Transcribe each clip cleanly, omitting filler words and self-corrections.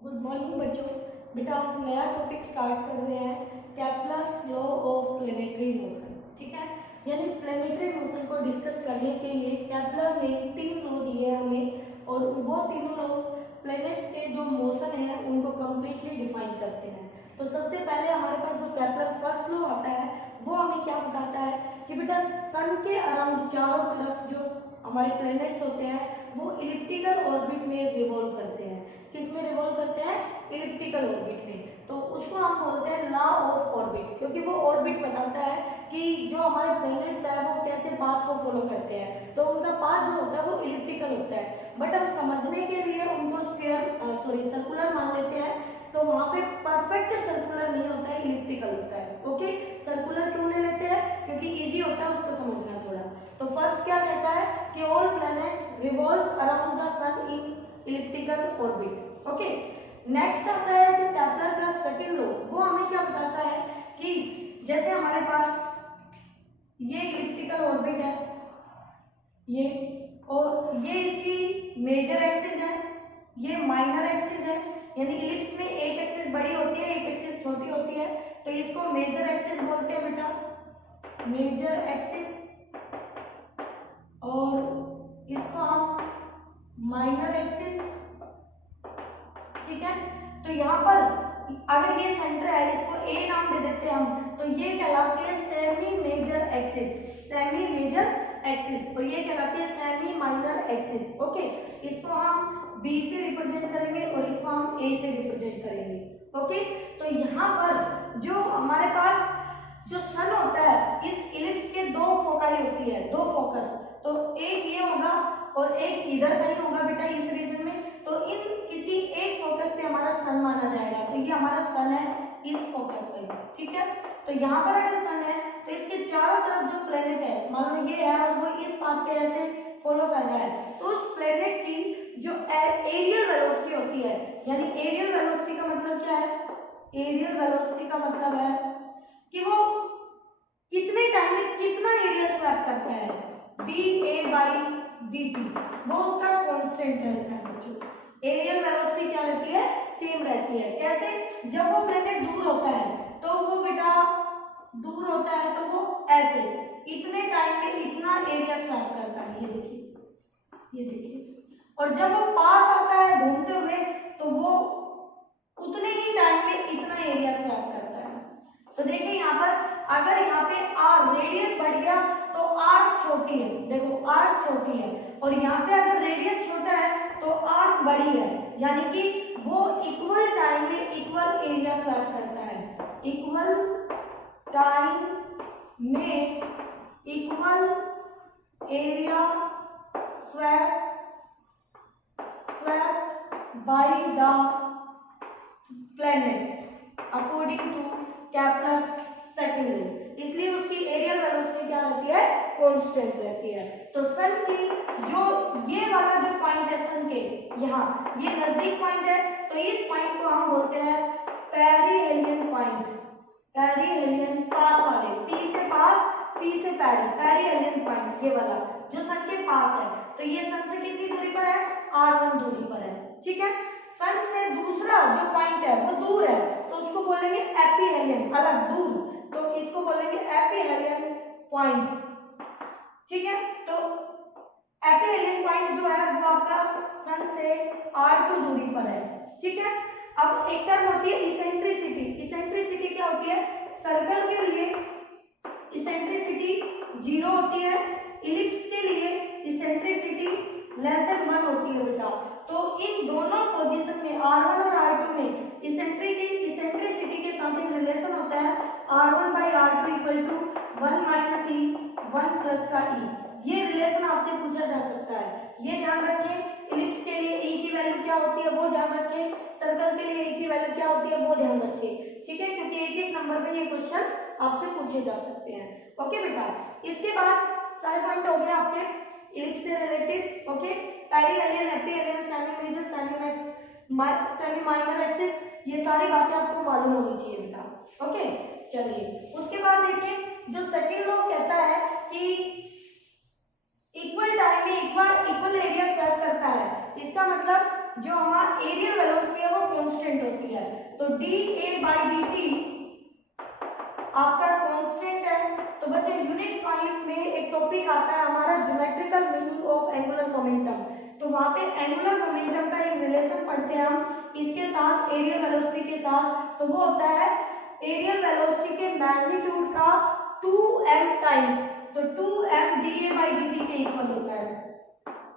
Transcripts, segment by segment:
Good morning बच्चों। बेटा आज नया टॉपिक स्टार्ट कर रहे हैं, Kepler's law of planetary motion. ठीक है, यानी प्लेनेटरी मोशन को डिस्कस करने के लिए कैप्लर ने 3 लॉ दिए हमें, और वो तीनों लॉ प्लैनेट्स के जो मोशन है उनको कंप्लीटली डिफाइन करते हैं। तो सबसे पहले हमारे पास जो कैप्लर फर्स्ट लॉ आता है वो हमें क्या बताता है कि बेटा सन के अराउंड चारों तरफ जो हमारे प्लैनेट्स होते हैं वो इलिप्टिकल ऑर्बिट में रिवॉल्व करते हैं। किस में रिवॉल्व करते हैं? इलिप्टिकल ऑर्बिट में। तो उसको हम बोलते हैं लॉ ऑफ ऑर्बिट, क्योंकि वो ऑर्बिट बताता है कि जो हमारे प्लैनेट्स है वो कैसे पाथ को फॉलो करते हैं। तो उनका पाथ जो होता है वो इलिप्टिकल होता है, बट हम समझने के लिए उनको सर्कुलर मान लेते हैं। तो वहां पे परफेक्ट सर्कुलर नहीं होता है, इलिप्टिकल होता है। ओके, सर्कुलर क्यों ले लेते हैं? क्योंकि इजी होता है उसको समझना थोड़ा। तो फर्स्ट क्या कहता है कि all planets revolve around the sun in elliptical orbit. Okay, next आता है जो कैप्लर का सेकंड लॉ, वो हमें क्या बताता है कि जैसे हमारे पास ये इलिप्टिकल ऑर्बिट है, ये और ये इसकी मेजर एक्सिस है, ये माइनर एक्सिस है। यानी इलिप्स में एक एक्सिस बड़ी होती है, एक एक्सिस छोटी होती है, तो इसको मेजर एक्सिस बोलते हैं बेटा, मेजर एक्सिस। और इसको हम माइनर एक्सिस। ठीक है, तो यहाँ पर अगर ये सेंटर है, इसको ए नाम दे देते हैं हम, तो ये कहलाती है semi major axis, semi major axis, और ये कहलाती है सेमी माइनर एक्सिस। ओके, इसको हम बी से रिप्रेजेंट करेंगे और इसको हम ए से रिप्रेजेंट करेंगे। ओके, तो यहाँ पर जो हमारे पास जो सन होता है, इस इलिप्स के दो फोकाई होती है, दो फोकस। तो एक ये होगा और एक इधर कहीं होगा बेटा इस रीजन में। तो इन किसी एक फोकस पे हमारा सन माना जाएगा। तो ये हमारा सन है इस फोकस पे। ठीक है, तो यहाँ पर अगर सन है तो इसके चारों तरफ जो प्लेनेट है, मान लो ये है और वो इस पाथ पे ऐसे फॉलो कर रहा है, तो उस प्लेनेट की जो एरियल वेलोसिटी होती है, यानी एरियल वेलोसिटी का मतलब क्या है? एरियल वेलोसिटी का मतलब है कि वो कितने टाइम में कितना एरिया स्वैप करता है, D A by D T, वो उसका कांस्टेंट रहता है बच्चों। एरियल वेलोसिटी क्या रहती है? सेम रहती है। कैसे? जब वो प्लेनेट दूर होता है तो वो बेटा दूर होता है तो वो ऐसे इतने टाइम में इतना एरिया स्वैप करता है, ये देखिए, ये देखिए। और जब वो पास आता है घूमते हुए तो वो उतने ही टाइम में इतना एरिया स्वैप करता है। तो देखिए यहाँ पर अगर यहाँ पे आर रेडियस बढ़ गया तो आर छोटी है, देखो आर छोटी है, और यहाँ पे अगर रेडियस छोटा है तो आर बड़ी है, यानी कि वो इक्वल टाइम में इक्वल एरिया स्वैप करता है, इक्वल टाइम में equal area swap by the planets according to Kepler's second law. इसलिए उसकी एरियल वेलोसिटी क्या रहती है? कांस्टेंट रहती है। तो सन की जो ये वाला जो पॉइंट है सन के यहाँ, ये नजदीक पॉइंट है, तो इस पॉइंट को हम बोलते हैं पेरिहेलियन पॉइंट। पेरिहेलियन पास वाले, पी से पास, पी से पेरिहेलियन पॉइंट, ये वाला जो सन के पास है। तो ये सन से कितनी दूरी पर है? r1 दूरी पर है। ठीक है, सन से दूसरा जो पॉइंट है वो दूर है, तो उसको बोलेंगे एपीहेलियन, अलग दूर, तो इसको बोलेंगे एपीहेलियन पॉइंट। ठीक है, तो एपीहेलियन पॉइंट जो है वो आपका सन से r2 दूरी पर है। ठीक है, अब एक टर्म होती है इसेंट्रिसिटी। इसेंट्रिसिटी क्या होती है? सर्कल के लिए इसेंट्रिसिटी 0 होती है, इलिप्स के लिए इसेंट्रिसिटी लेस देन 1 होती है बेटा। तो इन दोनों पोजीशन में r1 और r2 में इसेंट्रिसिटी के साथ एक रिलेशन होता है, r1 by r2 equal to 1 minus E 1 plus का ई। ये रिलेशन आपसे पूछा जा सकता है, ये ध्यान रखें। इलिप्स के लिए e की वैल्यू क्या होती है वो ध्यान रखें, सर्कल के लिए e की वैल्यू क्या होती है वो ध्यान रखें। ठीक है, क्योंकि एक एक नंबर पे ये क्वेश्चन आपसे पूछे जा सकते हैं। ओके बेटा, इसके बाद सारे पॉइंट हो गए आपके इलिप्स से related. Okay, perihelion, aphelion, semi major, semi minor axis, ये सारी बातें आपको मालूम होनी चाहिए बेटा। ओके, चलिए उसके बाद देखिए जो सेकंड लॉ कहता है कि इक्वल टाइम में इक्वल एरिया स्वैप करता है। इसका मतलब जो हमारा एरियल वेलोसिटी है वो D A by D T आपका कांस्टेंट है। तो बच्चे यूनिट 5 में एक टॉपिक आता है हमारा geometrical meaning of angular momentum. तो वहां पे एंगुलर मोमेंटम का एक रिलेशन पढ़ते हैं हम इसके साथ एरियल वेलोसिटी के साथ। तो वो होता है एरियल वेलोसिटी के मैग्नीट्यूड का 2m टाइम्स। तो 2m dA बाई dt के इक्वल होता है।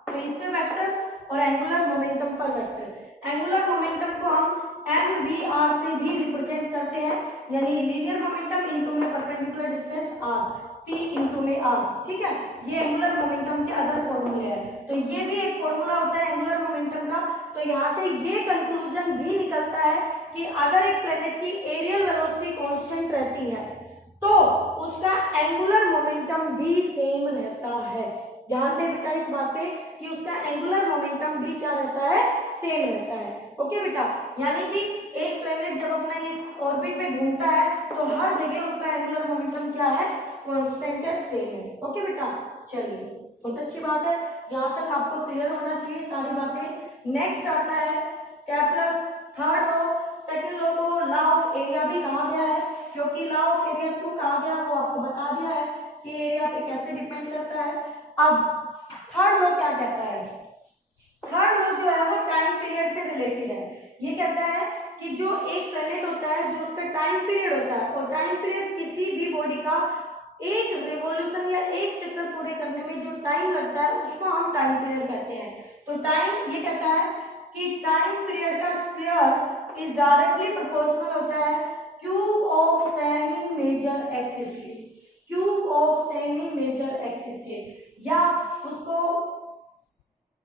तो इसमें वेक्टर और एंगुलर मोमेंटम पर वेक्टर। एंगुलर मोमेंटम को हम mvr से भी रिप्रेजेंट करते हैं, यानी लीनियर मोमेंटम इनटू में perpendicular distance r, p into में r। ठीक है, ये एंगुलर मोमेंटम के अदर फॉर्मूले हैं। तो ये भी एक फॉर्मूला होता है एंगुलर मोमेंटम का। तो यहाँ से ये कंक्लूजन भी निकलता है कि अगर एक प्लेनेट की एरियल वेलोसिटी कांस्टेंट रहती है तो उसका एंगुलर मोमेंटम भी सेम रहता है। ध्यान दें बेटा इस बात पे कि उसका एंगुलर मोमेंटम भी क्या रहता है, सेम रहता है। ओके बेटा, यानी कि एक प्लेनेट जब अपना इस ऑर्बिट पे घूमता है तो हर जगह उसका एंगुलर मोमेंटम क्या है, कांस्टेंट है, सेम है। ओके बेटा, चलिए बहुत अच्छी बात है, यहाँ तक आपको क्लियर होना चाहिए सारी बातें। नेक्स्ट आता है Kepler's third law. Second law को लॉ ऑफ एरिया भी कहा गया है, क्योंकि लॉ ऑफ एरिया क्यों कहा गया वो आपको बता दिया है कि एरिया पे कैसे डिपेंड करता है। अब थर्ड लॉ क्या कहता है, थर्ड लॉ जो है वो टाइम पीरियड से रिलेटेड है। ये कहता है कि जो एक प्लेनेट होता है जो उसका टाइम पीरियड होता है, और टाइम पीरियड किसी भी बॉडी का एक रिवॉल्यूशन या एक चक्कर पूरे करने में जो टाइम लगता है उसको हम टाइम पीरियड कहते हैं। तो टाइम ये कहता है कि टाइम पीरियड का स्क्वायर इज डायरेक्टली प्रोपोर्शनल होता है cube of semi major axis के, cube of semi major axis के, या उसको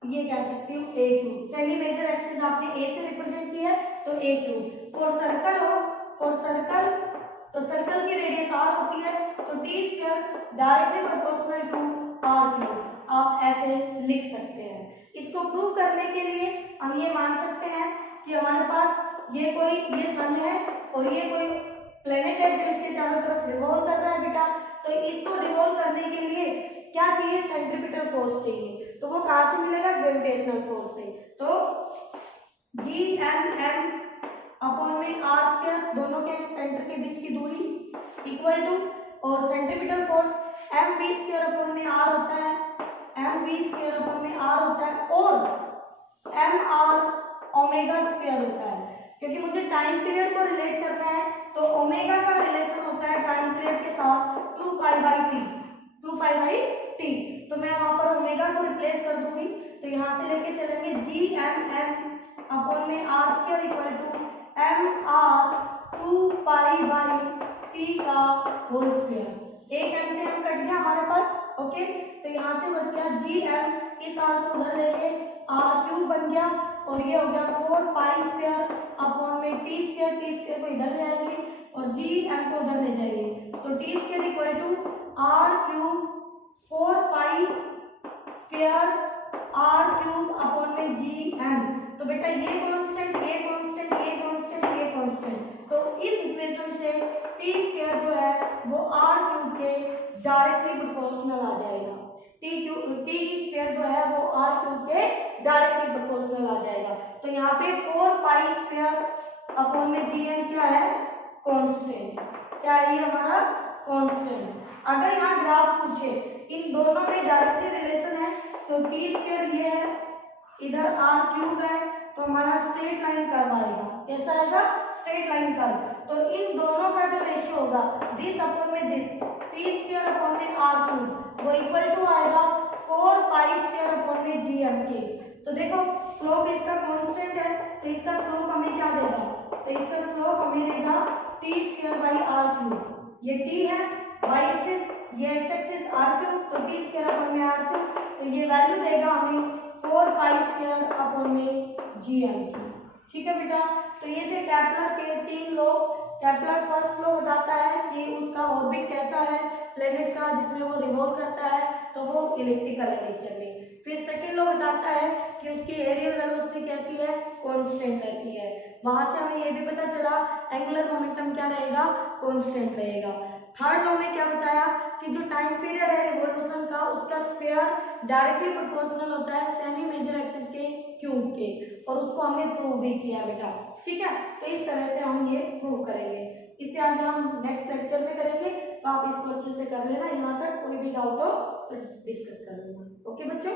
ये कह सकती हूँ A cube. Semi major axis आपने ए से रिप्रेजेंट किया है तो ए क्यूब। फॉर सर्कल हो, फॉर सर्कल तो सर्कल की रेडियस r होती है तो T square directly proportional to r cube, आप ऐसे लिख सकते हैं। इसको प्रूव करने के लिए हम ये मान सकते हैं कि हमारे पास ये सन है और ये कोई प्लेनेट है जो इसके चारों तरफ रिवॉल्व कर रहा है बेटा। तो इसको रिवॉल्व करने के लिए क्या चाहिए, सेंट्रीपिटल फोर्स चाहिए। तो वो कहाँ से मिलेगा, ग्रेविटेशनल फोर्स से। तो जी एम एम अपॉन में आर स्क्वायर, दोनों के सेंटर के बीच की दूरी इक्वल टू, और centripetal force M V square upon में आर होता है, एम वी स्क्वायर अपॉन में आर होता है, और एम आर ओमेगा स्क्वायर होता है। क्योंकि मुझे टाइम पीरियड को रिलेट करना है तो ओमेगा का रिलेशन होता है टाइम पीरियड के साथ 2 pi by T, 2 pi by T. तो मैं वहां पर ओमेगा को रिप्लेस कर दूंगी, तो यहाँ से लेके चलेंगे जी एम एम अपॉन में R square equal to M R 2 pi by T का होल स्क्वायर। एक एम से एम कट गया हमारे पास। ओके, तो यहाँ से बच गया जी एम, इस आर को उधर लेके आर क्यूब बन गया, और ये हो गया 4 पाई स्क्वायर अपॉन में टी स्क्वायर। टी स्क्वायर को इधर ले आएंगे और जी एम को उधर ले जाएंगे, तो T square equal to R cube 4 pi square R cube upon में जी एम। तो बेटा ये कांस्टेंट, ये कांस्टेंट, ये कांस्टेंट, ये कांस्टेंट, तो इस इक्वेशन से टी स्क्वायर जो है वो आर क्यूब के डायरेक्टली प्रोपोर्शनल आ जाएगा। टी स्क्वायर जो है वो आर क्यूब के डायरेक्टली प्रोपोर्शनल आ जाएगा। तो यहाँ पे 4 पाई स्क्वायर अपॉन में जी एम क्या है, कांस्टेंट। क्या है ये हमारा कांस्टेंट। अगर यहाँ ग्राफ पूछे इन दोनों में डायरेक्टली रिलेशन है तो टी स्क्वायर ये है, इधर आर क्यूब है, तो हमारा स्ट्रेट लाइन कर्व आएगा। कैसा आएगा, स्ट्रेट लाइन कर्व। तो इन दोनों का जो रेशियो होगा दिस अपॉन में दिस, टी स्क्वायर अपॉन में आर क्यूब, वो इक्वल टू आएगा 4 पाई स्क्वायर अपॉन में जी एम के। तो देखो स्लोप इसका कांस्टेंट है तो इसका स्लोप हमें क्या देगा, तो इसका स्लोप हमें देगा T square by R cube. ये टी है, वाई एक्सिस, ये एक्स एक्सिस आर क्यूब, तो टी स्क्वायर अपॉन में आर क्यूब, तो ये वैल्यू देगा हमें 4 पाई स्क्वायर अपॉन में जी एम की। ठीक है बेटा, तो ये थे केपलर के 3 लॉ। केपलर फर्स्ट लॉ बताता है कि उसका ऑर्बिट कैसा है प्लेनेट का जिसमें वो रिवॉल्व करता है, तो वो इलिप्टिकल है नेचर में। फिर सेकंड लॉ बताता है कि उसकी एरियल वेलोसिटी कैसी है, कांस्टेंट रहती है। वहां से हमें ये भी पता चला एंगुलर मोमेंटम क्या रहेगा, कांस्टेंट रहेगा। थर्ड लॉ में क्या बताया कि जो टाइम पीरियड है रिवॉल्यूशन का उसका स्क्वायर डायरेक्टली प्रोपोर्शनल होता है सेमी मेजर एक्सिस के क्यूब क्यूब के, और उसको हमने प्रूव भी किया बेटा, ठीक है। तो इस तरह से हम ये प्रूव करेंगे, इसे आगे हम नेक्स्ट लेक्चर में करेंगे। तो आप इसको अच्छे से कर लेना, यहाँ तक कोई भी डाउट हो तो डिस्कस कर लेना। ओके बच्चों।